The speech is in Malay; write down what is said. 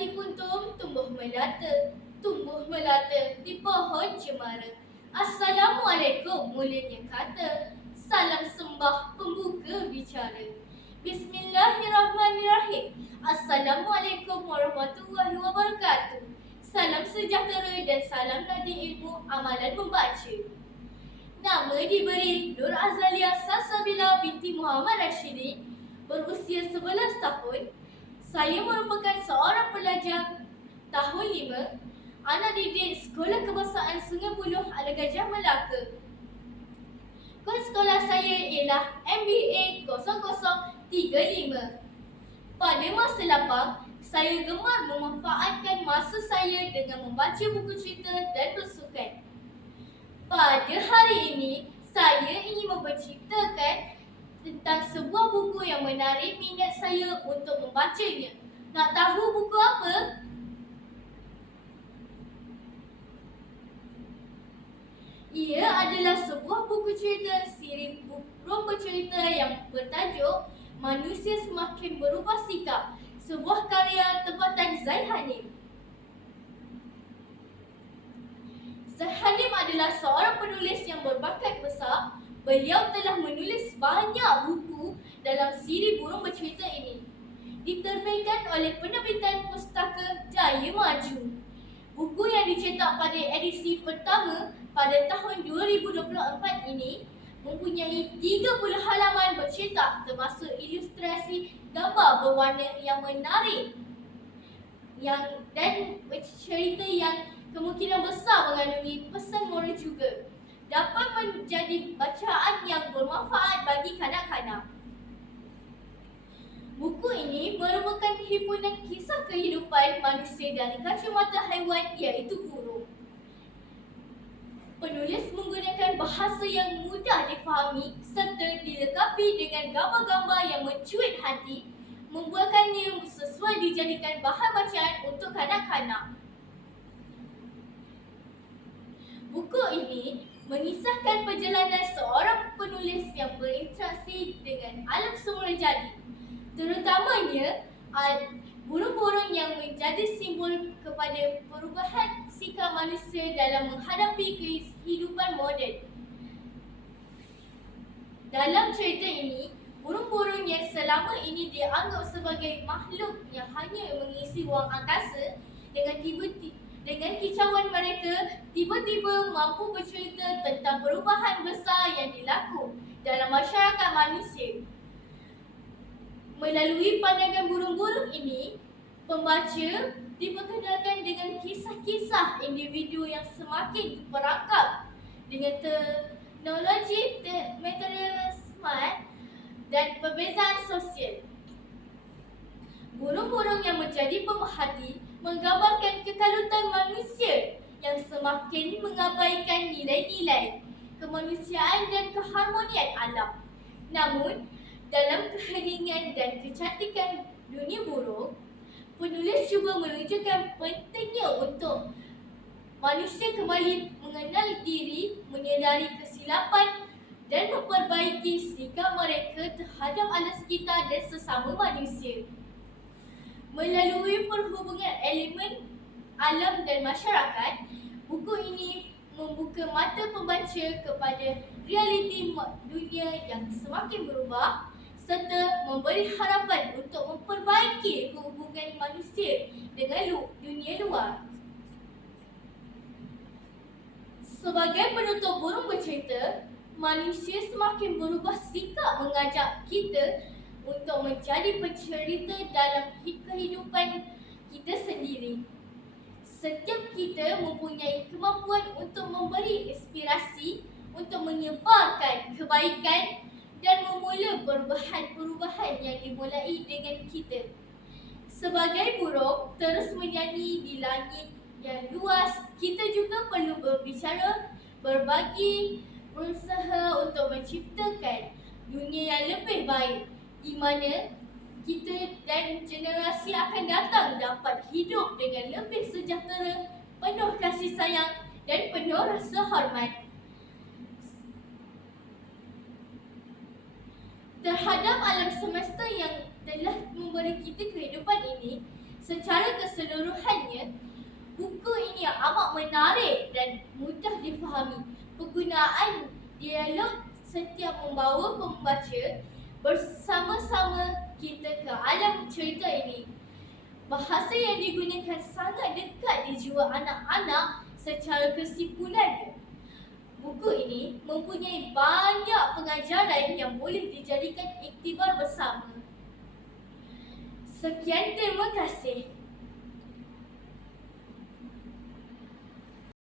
Seperti kuntum tumbuh melata, tumbuh melata di pohon cemara. Assalamualaikum mulianya kata, salam sembah pembuka bicara. Bismillahirrahmanirrahim. Assalamualaikum warahmatullahi wabarakatuh. Salam sejahtera dan salam nadi ilmu amalan membaca. Nama diberi Nur Azalia Salsabila binti Muhammad Rashidi berusia 11 tahun. Saya merupakan seorang tahun 5 anak didik Sekolah Kebangsaan Sungai Buloh Ala Gajah Melaka. Kod sekolah saya ialah MBA 0035. Pada masa lapang, saya gemar memanfaatkan masa saya dengan membaca buku cerita dan bersukan. Pada hari ini, saya ingin memberceritakan tentang sebuah buku yang menarik minat saya untuk membacanya. Nak tahu buku apa? Ia adalah sebuah buku cerita siri burung bercerita yang bertajuk Manusia Semakin Berubah Sikap, sebuah karya tempatan Zaid Hanim. Zaid Hanim adalah seorang penulis yang berbakat besar. Beliau telah menulis banyak buku dalam siri burung bercerita ini. Diterbitkan oleh penerbitan Pustaka Jaya Maju. Buku yang dicetak pada edisi pertama pada tahun 2024 ini mempunyai 30 halaman bercetak termasuk ilustrasi gambar berwarna yang menarik yang dan cerita yang kemungkinan besar mengandungi pesan moral juga dapat menjadi bacaan yang bermanfaat bagi kanak-kanak. Buku ini merupakan himpunan kisah kehidupan manusia dari kacamata haiwan iaitu burung. Penulis menggunakan bahasa yang mudah difahami serta dilengkapi dengan gambar-gambar yang mencuit hati membuatkannya sesuai dijadikan bahan bacaan untuk kanak-kanak. Buku ini mengisahkan perjalanan seorang penulis yang berinteraksi dengan alam semula jadi terutamanya burung-burung yang menjadi simbol kepada perubahan sikap manusia dalam menghadapi kehidupan moden. Dalam cerita ini, burung-burung yang selama ini dianggap sebagai makhluk yang hanya mengisi ruang angkasa dengan tiba-tiba dengan kicauan mereka tiba-tiba mampu bercerita tentang perubahan besar yang dilaku dalam masyarakat manusia. Melalui pandangan burung-burung ini, pembaca diperkenalkan dengan kisah-kisah individu yang semakin perangkap dengan teknologi te material smart dan perbezaan sosial. Burung-burung yang menjadi pemerhati menggambarkan kekalutan manusia yang semakin mengabaikan nilai-nilai kemanusiaan dan keharmonian alam. Namun, dalam keheningan dan kecantikan dunia burung, penulis cuba menunjukkan pentingnya untuk manusia kembali mengenal diri, menyedari kesilapan dan memperbaiki sikap mereka terhadap alam sekitar dan sesama manusia. Melalui perhubungan elemen alam dan masyarakat, buku ini membuka mata pembaca kepada realiti dunia yang semakin berubah serta memberi harapan untuk memperbaiki hubungan manusia dengan dunia luar. Sebagai penutup burung bercerita, manusia semakin berubah sikap mengajak kita untuk menjadi pencerita dalam kehidupan kita sendiri. Setiap kita mempunyai kemampuan untuk memberi inspirasi untuk menyebarkan kebaikan dan memula perubahan-perubahan yang dimulai dengan kita. Sebagai burung terus menyanyi di langit yang luas, kita juga perlu berbicara, berbagi, berusaha untuk menciptakan dunia yang lebih baik di mana kita dan generasi akan datang dapat hidup dengan lebih sejahtera, penuh kasih sayang dan penuh rasa hormat. Terhadap alam semesta yang telah memberi kita kehidupan ini, Secara keseluruhannya, buku ini amat menarik dan mudah difahami. Penggunaan dialog setiap membawa pembaca bersama-sama kita ke alam cerita ini. Bahasa yang digunakan sangat dekat di jiwa anak-anak secara kesimpulannya. Buku ini mempunyai banyak pengajaran yang boleh dijadikan iktibar bersama. Sekian terima kasih.